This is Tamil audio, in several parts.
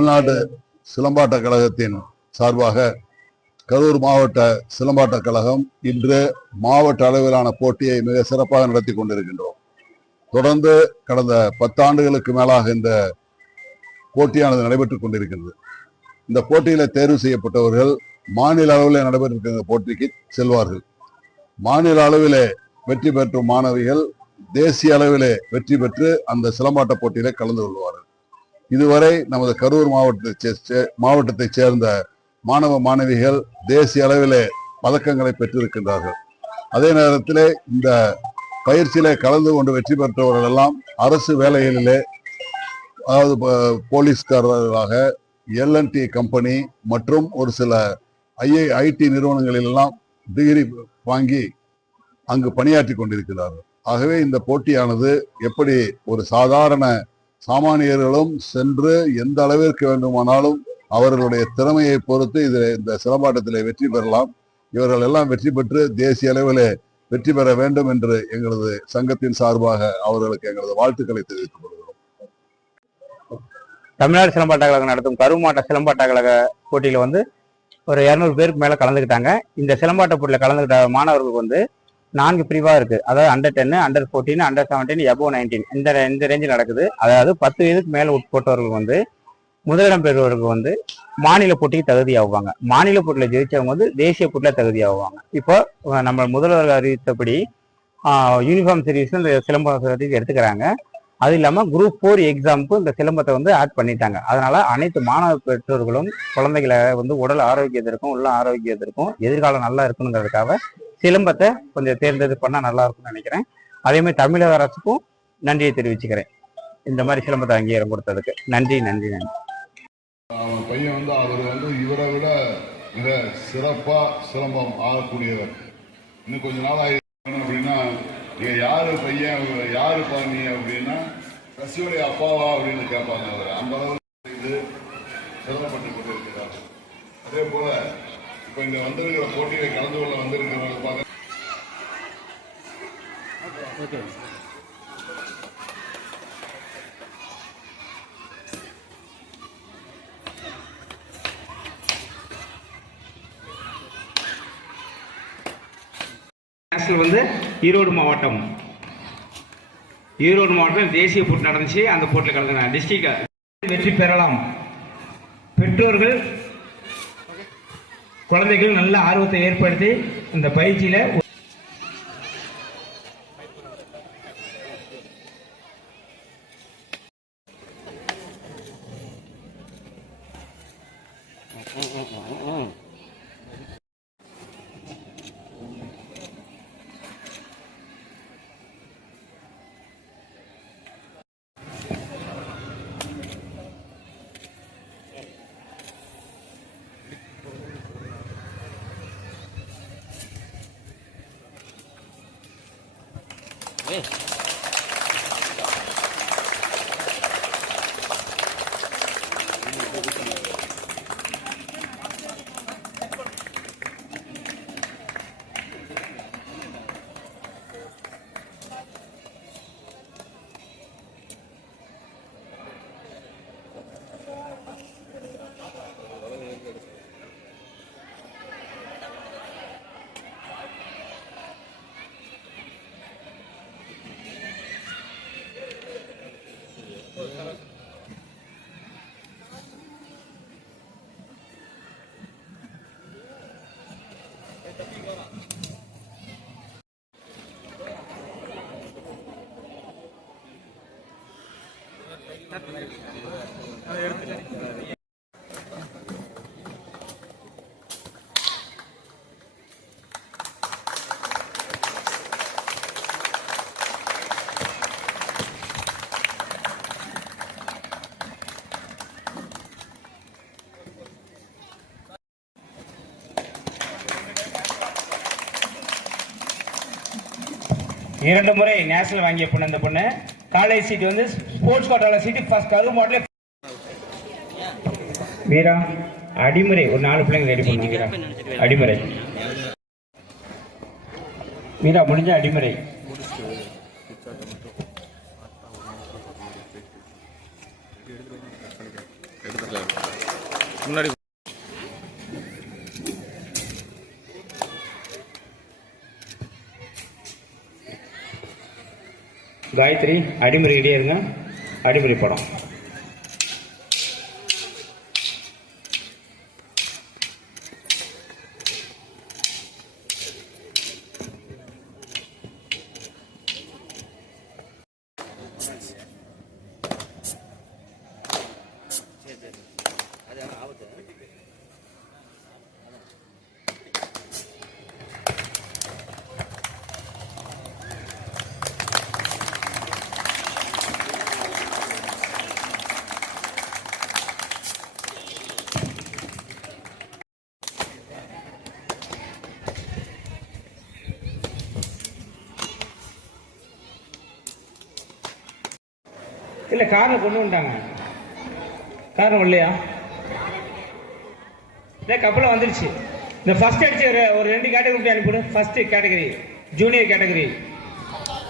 தமிழ்நாடு சிலம்பாட்ட கழகத்தின் சார்பாக கரூர் மாவட்ட சிலம்பாட்ட கழகம் இன்று மாவட்ட அளவிலான போட்டியை மிக சிறப்பாக நடத்தி கொண்டிருக்கின்றோம். தொடர்ந்து கடந்த பத்தாண்டுகளுக்கு மேலாக இந்த போட்டியானது நடைபெற்றுக் கொண்டிருக்கிறது. இந்த போட்டியில தேர்வு செய்யப்பட்டவர்கள் மாநில அளவில் நடைபெற்றிருக்கிற போட்டிக்கு செல்வார்கள். மாநில அளவிலே வெற்றி பெற்றும் மாணவிகள் தேசிய அளவிலே வெற்றி பெற்று அந்த சிலம்பாட்ட போட்டியிலே கலந்து கொள்வார்கள். இதுவரை நமது கரூர் மாவட்டத்தை சே- மாவட்டத்தைச் சேர்ந்த மாணவ மாணவிகள் தேசிய அளவிலே பதக்கங்களை பெற்றிருக்கின்றார்கள். அதே நேரத்திலே இந்த பயிற்சியிலே கலந்து கொண்டு வெற்றி பெற்றவர்கள் எல்லாம் அரசு வேலைகளிலே அதாவது போலீஸ்காரர்களாக எல்என்டி கம்பெனி மற்றும் ஒரு சில ஐஐ ஐடி நிறுவனங்களிலெல்லாம் டிகிரி வாங்கி அங்கு பணியாற்றி கொண்டிருக்கிறார்கள். ஆகவே இந்த போட்டியானது எப்படி ஒரு சாதாரண சாமானியர்களும் சென்று எந்த அளவிற்கு வேண்டுமானாலும் அவர்களுடைய திறமையை பொறுத்து இது இந்த சிலம்பாட்டத்திலே வெற்றி பெறலாம். இவர்கள் எல்லாம் வெற்றி பெற்று தேசிய அளவிலே வெற்றி பெற வேண்டும் என்று எங்களது சங்கத்தின் சார்பாக அவர்களுக்கு எங்களது வாழ்த்துக்களை தெரிவித்துக் கொள்கிறோம். தமிழ்நாடு சிலம்பாட்ட கழகம் நடத்தும் கருமாட்ட மாவட்ட சிலம்பாட்ட கழக போட்டியில வந்து ஒரு இரநூறு பேருக்கு மேல கலந்துக்கிட்டாங்க. இந்த சிலம்பாட்ட போட்டியில கலந்துக்கிட்ட மாணவர்களுக்கு வந்து நான்கு பிரிவாக இருக்குது அதாவது அண்டர் டென்னு under fourteen under seventeen above nineteen இந்த இந்த ரேஞ்சில் நடக்குது. அதாவது பத்து வயதுக்கு மேலே உட்பட்டவர்கள் வந்து முதலிடம் பெறுவர்கள் வந்து மாநில போட்டிக்கு தகுதி ஆகுவாங்க மாநில போட்டியில் ஜெயிச்சவங்க வந்து தேசிய போட்டியில் தகுதி ஆகுவாங்க இப்போ நம்ம முதல்வர் அறிவித்தபடி யூனிஃபார்ம் சர்வீஸ் இந்த சிலம்பம் சர்வீஸ் எடுத்துக்கிறாங்க. அது இல்லாமல் குரூப் ஃபோர் எக்ஸாமுக்கு இந்த சிலம்பத்தை வந்து ஆட் பண்ணிட்டாங்க. அதனால அனைத்து மாணவ பெற்றோர்களும் குழந்தைகளை வந்து உடல் ஆரோக்கியத்திற்கும் உள்ள ஆரோக்கியத்திற்கும் எதிர்காலம் நல்லா இருக்கணுங்கிறதுக்காக சிலம்பத்தை கொஞ்சம் தேர்ந்தெடு பண்ணால் நல்லா இருக்கும்னு நினைக்கிறேன். அதே மாதிரி தமிழக அரசுக்கும் நன்றியை தெரிவிச்சுக்கிறேன். இந்த மாதிரி சிலம்பத்தை அங்கீகாரம் கொடுத்ததுக்கு. நன்றி நன்றி நன்றி. அவன் பையன் வந்து அவர் வந்து இவரை விட மிக சிறப்பாக சிலம்பம் ஆகக்கூடியவர் இன்னும் கொஞ்ச நாள் ஆகி அப்படின்னா நீங்க யாரு பையன் யாரு நீ அப்படின்னா சசியோடைய அப்பாவா அப்படின்னு கேட்பாங்க அவர். அந்த அளவுக்கு இது சிரமப்பட்டு கொண்டிருக்கிறார். அதே போல இப்ப இங்க வந்திருக்கிற போட்டியில கலந்து கொள்ள வந்திருக்கிறவங்க பார்க்க நேஷனல் வந்து ஈரோடு மாவட்டம். ஈரோடு மாவட்டம் தேசிய போட்டி நடந்துச்சு. அந்த போட்டியில் கலந்துங்க. டிஸ்ட்ரிக்ட் வெற்றி பெறலாம். பெற்றோர்கள் குழந்தைகள் நல்ல ஆர்வத்தை ஏற்படுத்தி இந்த பயிற்சியில 诶 இரண்டு முறை நேஷனல் வாங்கிய பொண்ணு அந்த பொண்ணு. காலேஜ் சீட் வந்து ஸ்போர்ட்ஸ் கோட்டால சீட்டு ஃபர்ஸ்ட் கரு மாடலே வீரா அடிமுறை. ஒரு நாலு பிள்ளைங்க ரெடி பண்ணுங்க அடிமுறை. வீரா முடிஞ்ச அடிமுறை. காயத்ரி அடிமுறை இடையே இருங்க. அடிமுறை படம். இல்லை காரில் கொண்டு வந்துட்டாங்க. காரணம் இல்லையா இதே கப்பலில் வந்துருச்சு. இந்த ஃபர்ஸ்ட் அடிச்சு ஒரு ஒரு ரெண்டு category அனுப்பிவிடு. First category junior category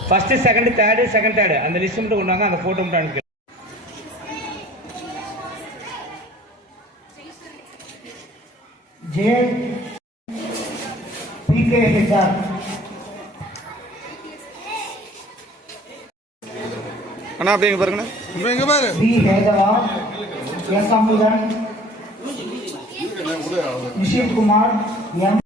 first second third second third அந்த லிஸ்ட் மட்டும் கொண்டு வாங்க அந்த ஃபோட்டோ மட்டும் அனுப்பி J P K H R அண்ணா அப்படியே இங்க பாருங்கண்ணா. இங்க பாரு. எஸ். அமுதன் நிஷித் குமார் எம்.